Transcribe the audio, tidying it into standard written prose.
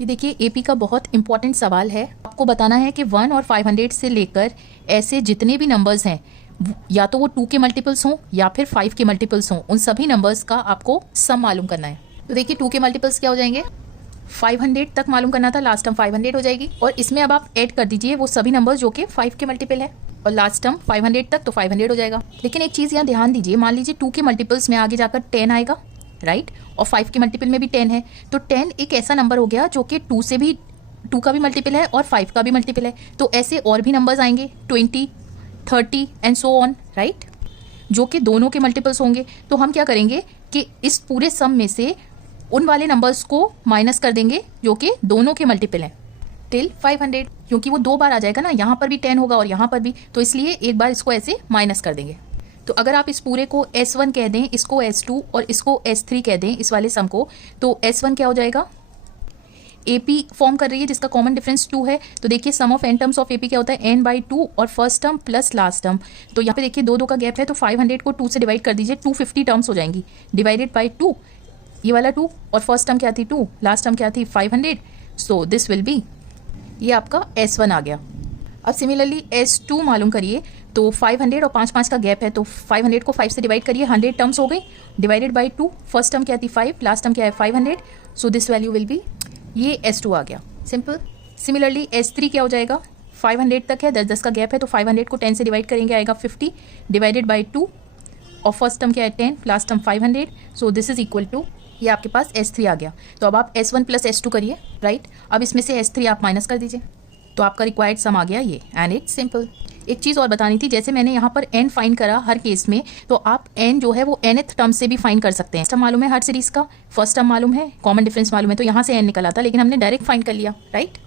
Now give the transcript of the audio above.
ये देखिए एपी का बहुत इंपॉर्टेंट सवाल है। आपको बताना है कि 1 और 500 से लेकर ऐसे जितने भी नंबर्स हैं, या तो वो 2 के मल्टीपल्स हों या फिर 5 के मल्टीपल्स हों, उन सभी नंबर्स का आपको सम मालूम करना है। तो देखिए 2 के मल्टीपल्स क्या हो जाएंगे, 500 तक मालूम करना था, लास्ट टर्म 500 हो जाएगी। और इसमें अब आप ऐड कर दीजिए वो सभी नंबर्स जो कि 5 के मल्टीपल है, और लास्ट टर्म 500 तक, तो 500 हो जाएगा। लेकिन एक चीज़ यहाँ ध्यान दीजिए, मान लीजिए 2 के मल्टीपल्स में आगे जाकर 10 आएगा, राइट, और 5 के मल्टीपल में भी 10 है, तो 10 एक ऐसा नंबर हो गया जो कि 2 से भी 2 का भी मल्टीपल है और 5 का भी मल्टीपल है। तो ऐसे और भी नंबर्स आएंगे 20, 30 एंड सो ऑन, राइट, जो कि दोनों के मल्टीपल्स होंगे। तो हम क्या करेंगे कि इस पूरे सम में से उन वाले नंबर्स को माइनस कर देंगे जो कि दोनों के मल्टीपल हैं टिल 500, क्योंकि वो 2 बार आ जाएगा ना, यहाँ पर भी 10 होगा और यहाँ पर भी, तो इसलिए एक बार इसको ऐसे माइनस कर देंगे। तो अगर आप इस पूरे को S1 कह दें, इसको S2 और इसको S3 कह दें, इस वाले सम को, तो S1 क्या हो जाएगा, AP फॉर्म कर रही है जिसका कॉमन डिफरेंस 2 है। तो देखिए sum of n terms of AP क्या होता है, n/2 और first term plus last term. तो यहाँ पे देखिए 2 का गैप है, तो 500 को 2 से डिवाइड कर दीजिए, 250 टर्म्स हो जाएंगी, डिवाइडेड बाई 2, ये वाला 2, और फर्स्ट टर्म क्या थी 2, लास्ट टर्म क्या थी 500, सो दिस विल बी, ये आपका S1 आ गया। अब सिमिलरली S2 मालूम करिए, तो 500 और 5 का गैप है, तो 500 को 5 से डिवाइड करिए, 100 टर्म्स हो गई, डिवाइडेड बाई 2, फर्स्ट टर्म क्या थी 5, लास्ट टर्म क्या है 500, so this value will be, ये S2 आ गया, सिंपल। सिमिलरली S3 क्या हो जाएगा, 500 तक है, 10 का गैप है, तो 500 को 10 से डिवाइड करेंगे, आएगा 50, डिवाइडेड बाई 2, और फर्स्ट टर्म क्या है 10, last term 500, so this is equal to, ये आपके पास S3 आ गया। तो अब आप S1 प्लस S2 करिए, राइट, अब इसमें से S3 आप माइनस कर दीजिए, तो आपका रिक्वायर्ड सम आ गया ये, एंड इट्स सिंपल। एक चीज़ और बतानी थी, जैसे मैंने यहाँ पर n फाइंड करा हर केस में, तो आप n जो है वो nth टर्म से भी फाइंड कर सकते हैं। टर्म मालूम है हर सीरीज का, फर्स्ट टर्म मालूम है, कॉमन डिफरेंस मालूम है, तो यहाँ से n निकला था, लेकिन हमने डायरेक्ट फाइंड कर लिया, राइट।